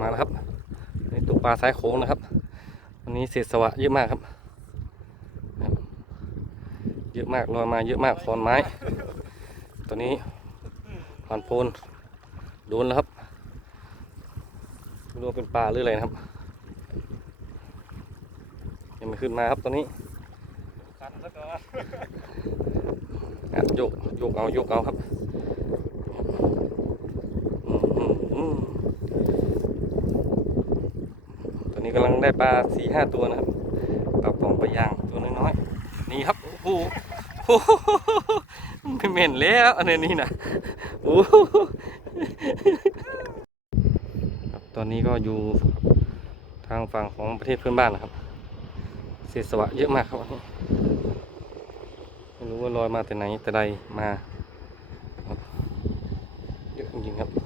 มาแล้วครับนี่ตกปลาซ้ายโค้งนะครับ วันนี้เศษสวะเยอะมากครับครับเยอะมากลอยมาเยอะมากขอนไม้ตัวนี้ผ่านโพนโดนแล้วครับไม่รู้ว่าเป็นปลาหรืออะไรนะครับยังไม่ขึ้นมาครับตัวนี้กันแล้วก็อะโยกโยกเอาโยกเอาครับอืมอืมอืมตัวนี้ กำลังได้ปลาสี่ห้าตัวนะครับปลาปองปลายางตัวน้อยๆนี่ครับโอ้โหโอ้โหไม่เหม็นแล้วอันนี้นะโอ้โหครับตอนนี้ก็อยู่ทางฝั่งของประเทศเพื่อนบ้านนะครับ เศษสวะเยอะมากครับไม่รู้ว่าลอยมาแต่ไหนแต่ใดมาเยอะจริงครับ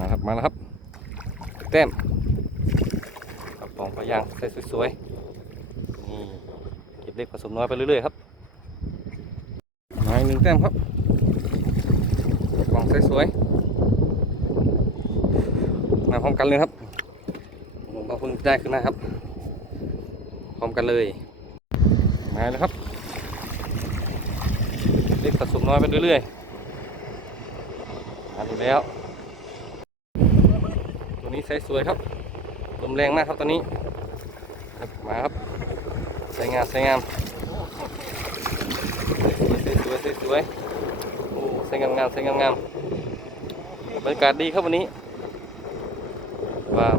มาครับมาแล้วครับแต้มกระป๋องปลายางใส่สวยๆนี่เก็บเล็กผสมน้อยไปเรื่อยๆครับมาอีกหนึ่งแต้มครับกระป๋องใส่สวยมาพร้อมกันเลยครับผมก็เพิ่งได้ขึ้นมาครับ พร้อมกันเลยมาแล้วครับเล็กผสมน้อยไปเรื่อยๆมาดูแล้ว ส์สวยครับลมแรงมากครับตัวนี้มาครับใส่งามใส่งามใส่สวยใส่สวยโอ้ใส่งามงามใส่งามงามบรรยากาศดีครับวันนี้ว้าว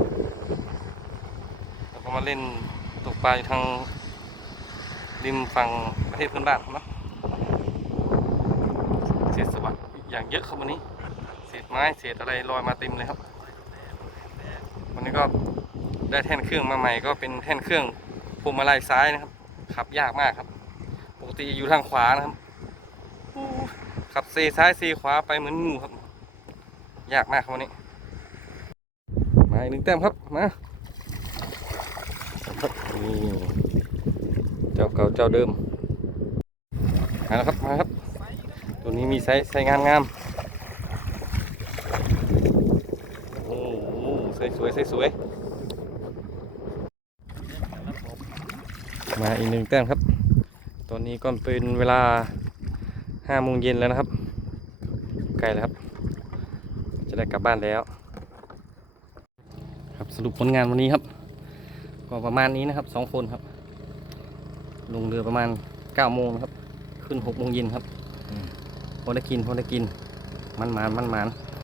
เราก็มาเล่นตกปลาอยู่ทางริมฝั่งประเทศเพื่อนบ้านเนาะเศษสวัสดอย่างเยอะครับวันนี้เศษไม้เศษอะไรลอยมาเต็มเลยครับ วันนี้ก็ได้แท่นเครื่องมาใหม่ก็เป็นแท่นเครื่องพวงมาลัยซ้ายนะครับขับยากมากครับ ปกติอยู่ทางขวานะครับขับเซซ้ายเซขวาไปเหมือนงูครับ ยากมากครับวันนี้ มาอีกหนึ่งแต้มครับมาครับนี่เจ้าเก่าเจ้าเดิมมาแล้วครับมาครับ ตัวนี้มีไซส์ไซส์งามงามโอ้โหใส่สวยใส่สวยมาอีกหนึ่งแต้มครับ ตอนนี้ก็เป็นเวลาห้าโมงเย็นแล้วนะครับ ใกล้แล้วครับ จะได้กลับบ้านแล้ว ครับสรุปผลงานวันนี้ครับ ก็ประมาณนี้นะครับสองคนครับ ลงเรือประมาณเก้าโมงนะครับ ขึ้นหกโมงเย็นครับพอได้กินพอได้กินมันหมานมันหมาน